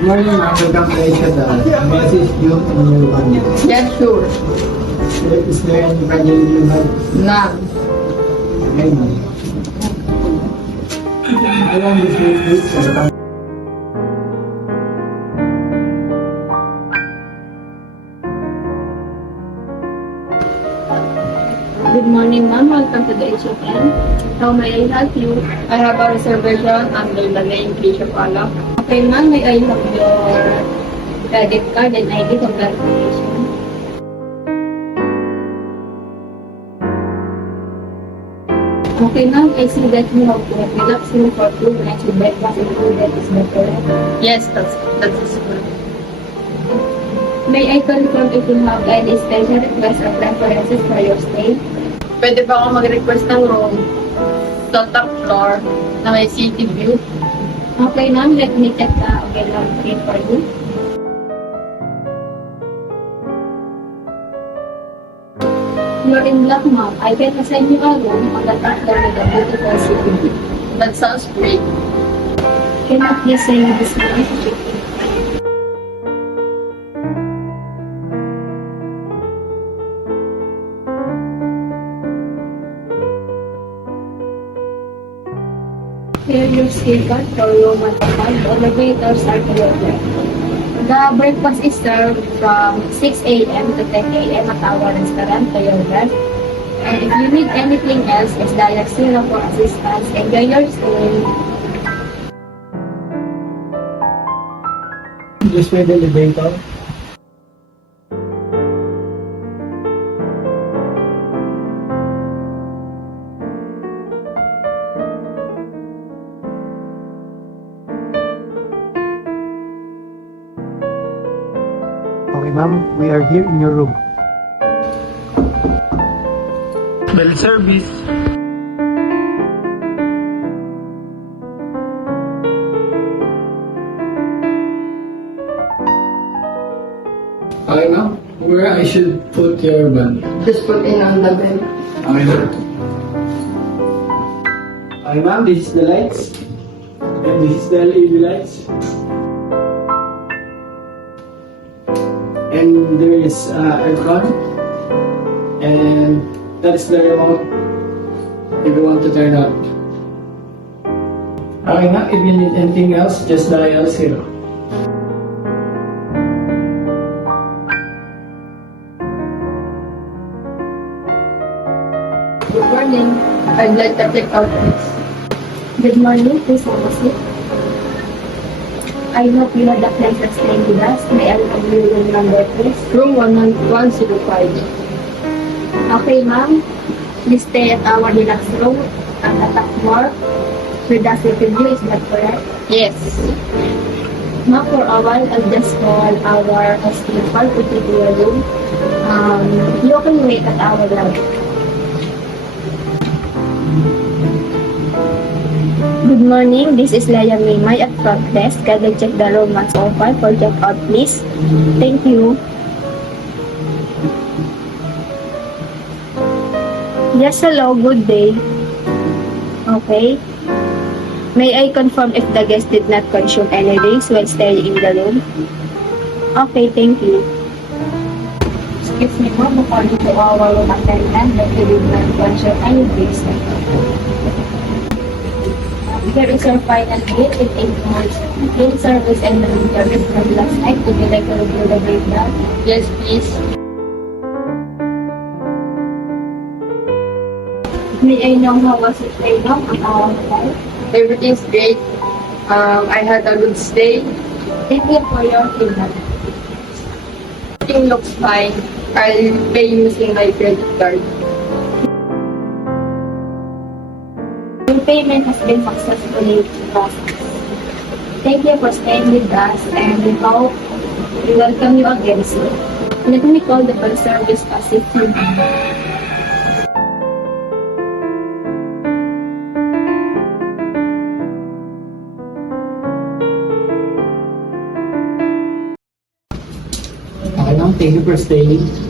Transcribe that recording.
Morning, welcome to the message you in your one. Yes, sure. Is there any problem you have? None. Okay, ma'am. I want this week to come. Good morning, ma'am. Welcome to the HFN. How may I help you? I have a reservation under the name Bishop Allah. Okay, ma'am. May I have your credit card and ID for verification? Okay, ma'am. I see that you have relapsing for 2 nights with breakfast included. Is that correct? Yes, that's correct. May I confirm if you have any special requests or preferences for your stay? Pwede ba ako mag-request ng room sa top floor na may city view? Okay, ma'am. Let me check the availability for you. You're in luck, ma'am. I can assign you a room on the top floor with a beautiful city view. That sounds great. Can I please say this name? Here your skill card for room at the elevators are to your left. The breakfast is served from 6 a.m. to 10 a.m. at our restaurant to your left. And if you need anything else, it's dial 0 for assistance. Enjoy your stay. Just wait the elevator. Okay, ma'am, we are here in your room. Bell service. Okay, ma'am, where I should put your bag? Just put in on the bed. Okay, ma'am. Okay, ma'am, this is the lights. And this is the LED lights. And there is aircon. And that's the remote if you want to turn on. Okay, ma'am, if you need anything else, just dial 0. Good morning. I'd like to check out please. Good morning, please have a seat. I hope you had a pleasant stay with us. May I have your room number, please? Room 105. Okay, ma'am. Please stay at our deluxe room at the top floor with the city view. Is that correct? Yes. Ma'am, for a while, I'll just call our housekeeper to take your room. You can wait at our lobby. Good morning, this is Leia Mimay at front desk. Can I check the room 105 for check out, please? Thank you. Yes, hello, good day. Okay. May I confirm if the guest did not consume any drinks while staying in the room? Okay, thank you. Excuse me, ma'am, according to our room attendant, that you did not consume any drinks. Here is your final bill with 8 months room service and room service from last night. Would you like to review the breakdown? Yes, please. May I know how was it played on our side? Everything's great. I had a good stay. Thank you for your feedback. Everything looks fine. I'll pay using my credit card. Your payment has been successfully processed. Thank you for staying with us and we hope we welcome you again soon. Let me call the bell service to assist you. Okay, ma'am, thank you for staying.